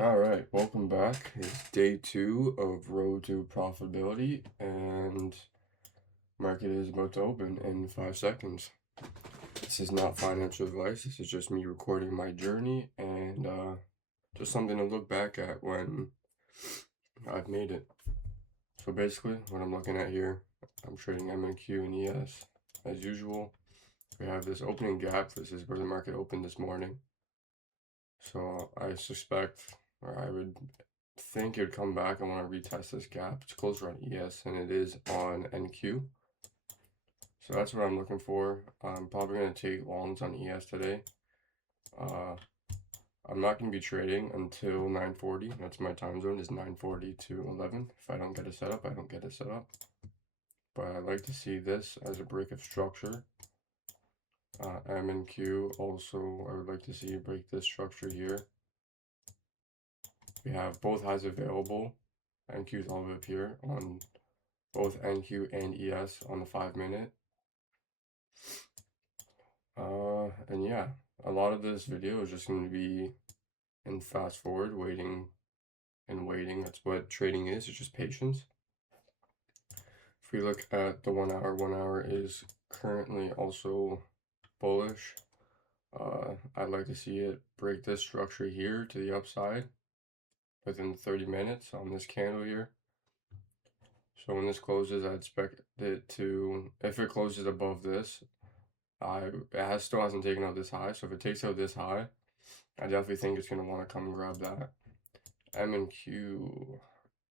All right, welcome back. It's day 2 of Road to Profitability, and market is about to open in 5 seconds. This is not financial advice. This is just me recording my journey and just something to look back at when I've made it. So basically, what I'm looking at here, I'm trading MNQ and ES as usual. We have this opening gap. This is where the market opened this morning. So I suspect, or I would think it would come back. I want to retest this gap. It's closer on ES and it is on NQ. So that's what I'm looking for. I'm probably going to take longs on ES today. I'm not going to be trading until 9:40. That's my time zone, is 9:40 to 11. If I don't get it set up, I don't get it set up. But I like to see this as a break of structure. M and Q also, I would like to see break this structure here. We have both highs available. NQ is all the way up here on both NQ and ES on the 5-minute. And yeah, a lot of this video is just going to be in fast forward, waiting and waiting. That's what trading is. It's just patience. If we look at the 1 hour, 1 hour is currently also bullish. I'd like to see it break this structure here to the upside within 30 minutes on this candle here. So when this closes, I expect it to, if it closes above this, it still hasn't taken out this high. So if it takes out this high, I definitely think it's going to want to come and grab that. M and Q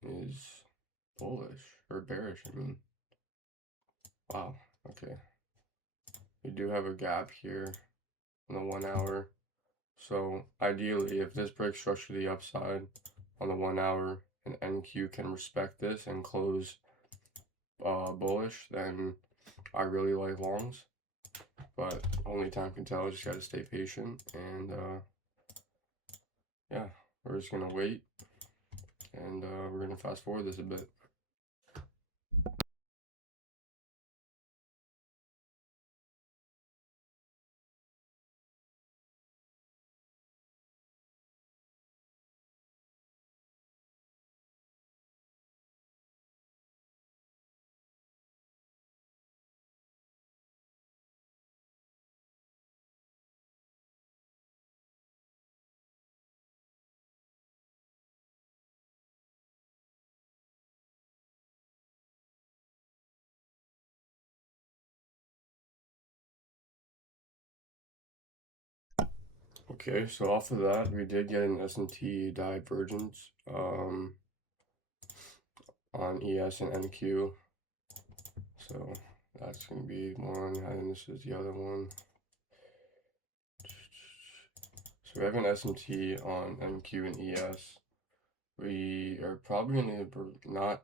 is bullish, or bearish, I mean. Wow, okay. We do have a gap here on the 1 hour. So ideally, if this breaks structure to the upside on the 1 hour and NQ can respect this and close bullish, then I really like longs. But only time can tell. I just gotta stay patient, and yeah, we're just gonna wait, and we're gonna fast forward this a bit. Okay, so off of that, we did get an S&T divergence on ES and NQ. So that's going to be one, and this is the other one. So we have an S&T on NQ and ES. We are probably not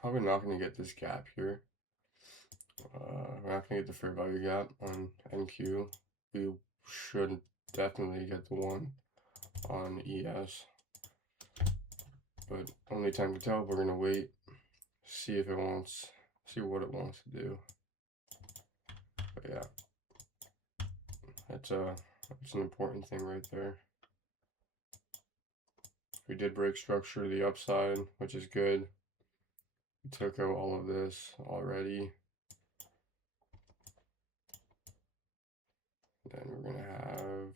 going to get this gap here. We're not going to get the fair value gap on NQ. We should definitely get the one on ES, but only time to tell. We're gonna wait, see what it wants to do. But yeah, that's an important thing right there. We did break structure to the upside, which is good. We took out all of this already. Then we're gonna have,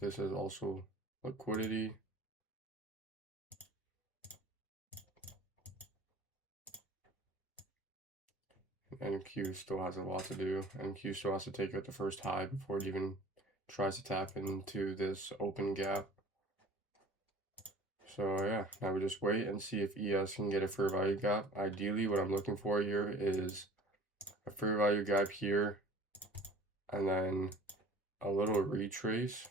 this is also liquidity. NQ still has a lot to do. NQ still has to take out the first high before it even tries to tap into this open gap. So yeah, now we just wait and see if ES can get a fair value gap. Ideally, what I'm looking for here is a fair value gap here, and then a little retrace.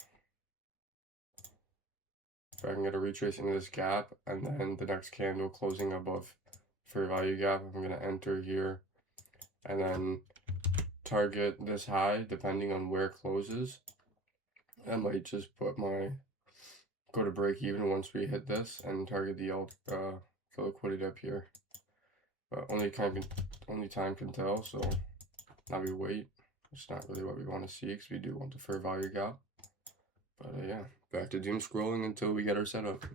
If I can get a retrace into this gap, and then the next candle closing above fair value gap, I'm going to enter here, and then target this high depending on where it closes. I might just put go to break even once we hit this and target the liquidity up here. But only time can tell. So now we wait. It's not really what we want to see because we do want the fair value gap. But yeah, back to doom scrolling until we get our setup.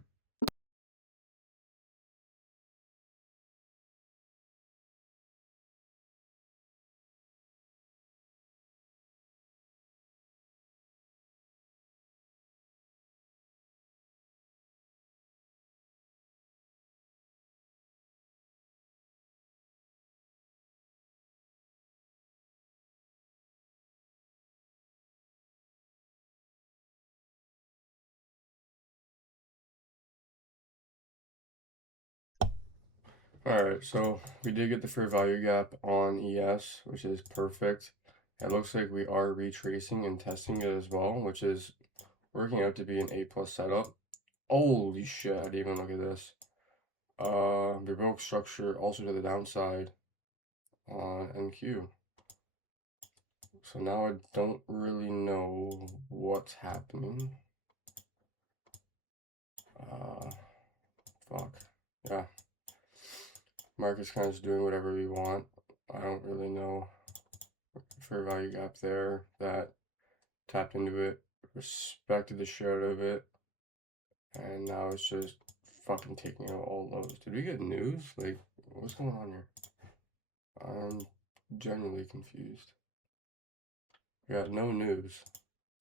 Alright, so we did get the fair value gap on ES, which is perfect. It looks like we are retracing and testing it as well, which is working out to be an A+ setup. Holy shit, I didn't even look at this. We broke structure also to the downside on NQ. So now I don't really know what's happening. Fuck. Yeah. Market's kind of just doing whatever we want. I don't really know. Fair value gap there. That tapped into it, respected the shit out of it, and now it's just fucking taking out all lows. Did we get news? Like, what's going on here? I'm genuinely confused. We got no news,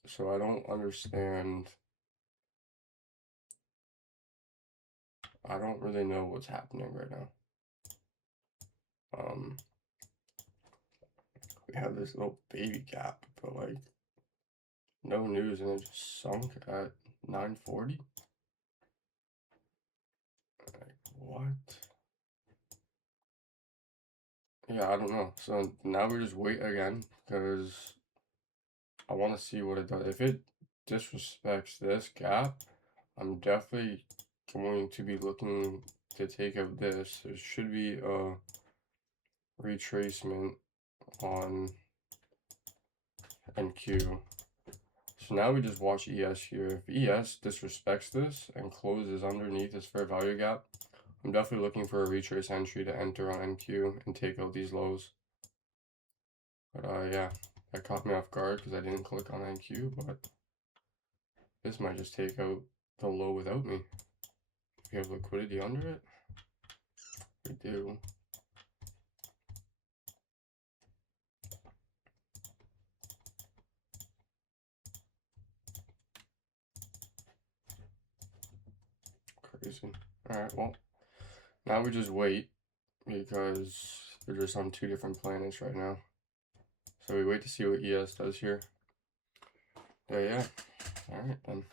so I don't understand. I don't really know what's happening right now. We have this little baby gap, but like no news, and it just sunk at 940. Like, what? Yeah, I don't know. So now we just wait again because I want to see what it does. If it disrespects this gap, I'm definitely going to be looking to take out this. There should be a retracement on NQ. So now we just watch ES here. If ES disrespects this and closes underneath this fair value gap, I'm definitely looking for a retrace entry to enter on NQ and take out these lows. But yeah, that caught me off guard because I didn't click on NQ, but this might just take out the low without me. We have liquidity under it? We do. Crazy. Alright, well, now we just wait because they're just on two different planets right now. So we wait to see what ES does here. Yeah. Alright then.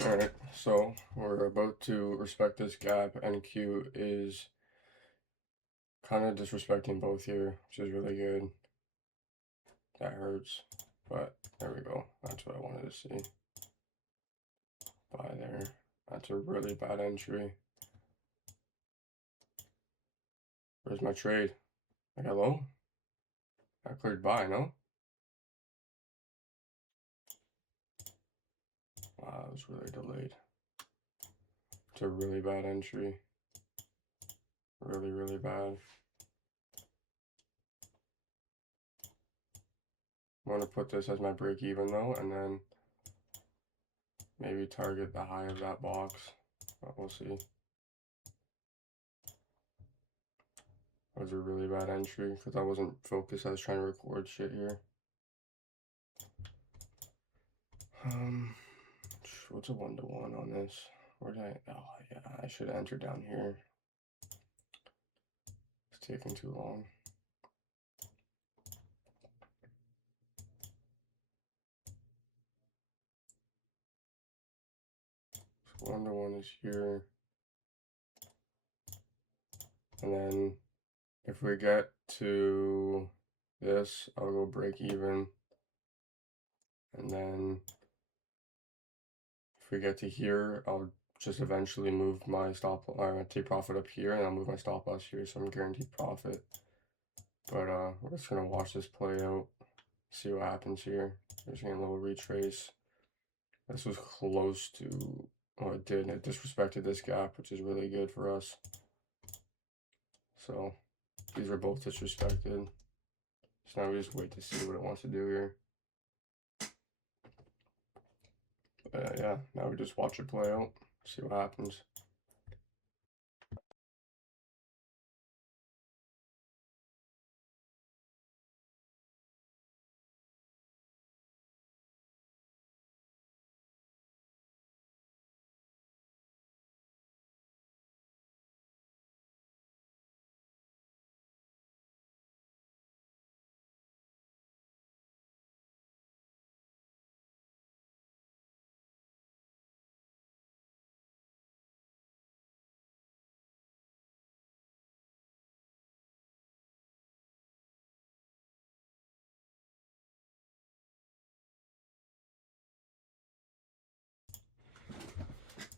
Alright, so we're about to respect this gap. NQ is kind of disrespecting both here, which is really good. That hurts, but there we go. That's what I wanted to see. Buy there. That's a really bad entry. Where's my trade? Like, hello? I cleared buy, no? Wow, that was really delayed. It's a really bad entry. Really, really bad. I'm going to put this as my break even though, and then maybe target the high of that box. But we'll see. That was a really bad entry because I wasn't focused. I was trying to record shit here. What's a 1-to-1 on this? Where did I? Oh yeah, I should enter down here. It's taking too long. So 1-to-1 is here, and then if we get to this, I'll go break even, and then if we get to here, I'll just eventually move my stop, take profit up here, and I'll move my stop loss here, so I'm guaranteed profit. But we're just gonna watch this play out, see what happens here. There's getting a little retrace. This was close to, oh, it did. It disrespected this gap, which is really good for us. So these were both disrespected. So now we just wait to see what it wants to do here. Yeah, now we just watch it play out, see what happens.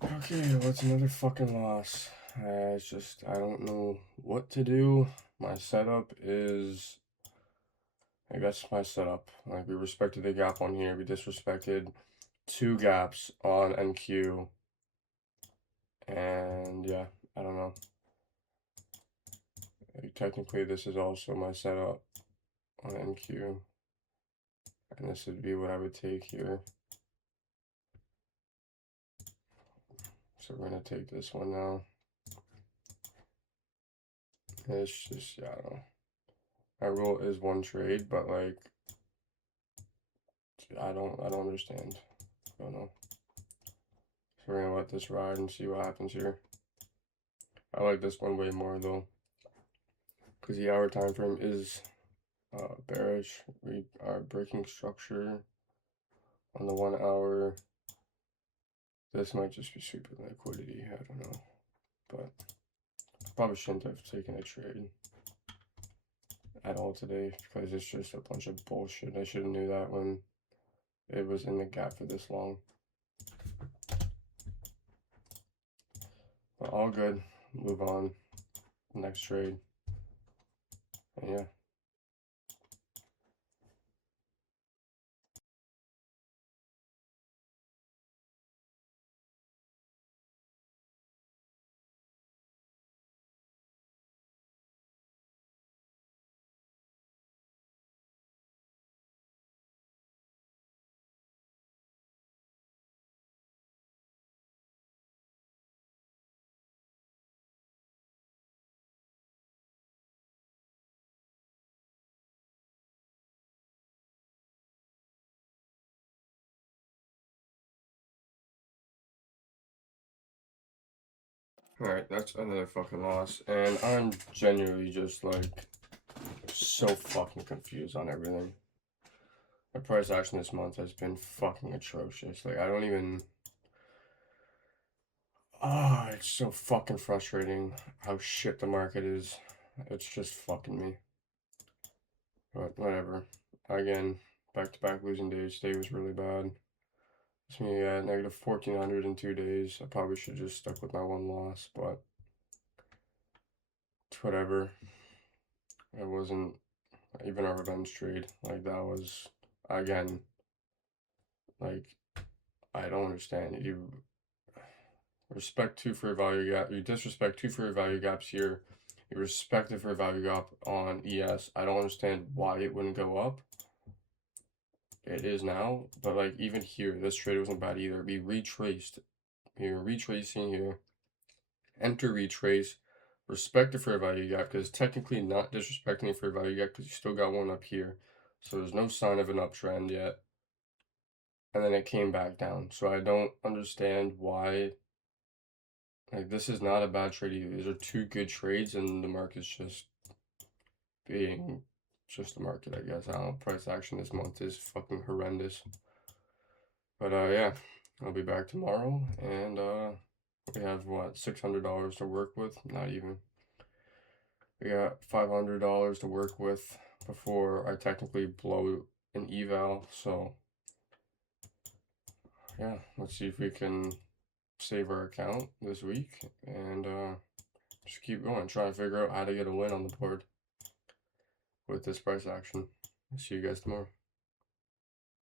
Okay, what's another fucking loss? It's just, I don't know what to do. My setup is, I guess my setup. Like, we respected the gap on here. We disrespected 2 gaps on NQ. And yeah, I don't know. Like, technically, this is also my setup on NQ. And this would be what I would take here. So we're going to take this one now. It's just, yeah, I don't know. My rule is 1 trade, but like, I don't understand. I don't know. So we're gonna let this ride and see what happens here. I like this one way more though, because the hour time frame is bearish. We are breaking structure on the 1 hour. This might just be super liquidity. I don't know, but probably shouldn't have taken a trade at all today because it's just a bunch of bullshit. I should have knew that when it was in the gap for this long. But all good. Move on. Next trade. And yeah. Alright, that's another fucking loss. And I'm genuinely just like so fucking confused on everything. The price action this month has been fucking atrocious. Like, I don't even. Ah, it's so fucking frustrating how shit the market is. It's just fucking me. But whatever. Again, back-to-back losing days. Today was really bad. It's me at negative 1,400 in 2 days. I probably should just stuck with my one loss, but it's whatever. It wasn't even a revenge trade. Like, that was, again, like, I don't understand. You respect two for a value gap. You disrespect two for a value gaps here. You respect it for a value gap on ES. I don't understand why it wouldn't go up. It is now, but like even here, this trade wasn't bad either. We retraced here, retracing here, enter retrace, respect the fair value gap because technically not disrespecting the fair value gap because you still got one up here. So there's no sign of an uptrend yet. And then it came back down. So I don't understand why. Like, this is not a bad trade either. These are two good trades, and the market's just being just the market, I guess. I don't know. Price action this month is fucking horrendous. But yeah, I'll be back tomorrow, and we have what, $600 to work with? Not even. We got $500 to work with before I technically blow an eval. So yeah, let's see if we can save our account this week and just keep going. Try and figure out how to get a win on the board with this price action. See you guys tomorrow.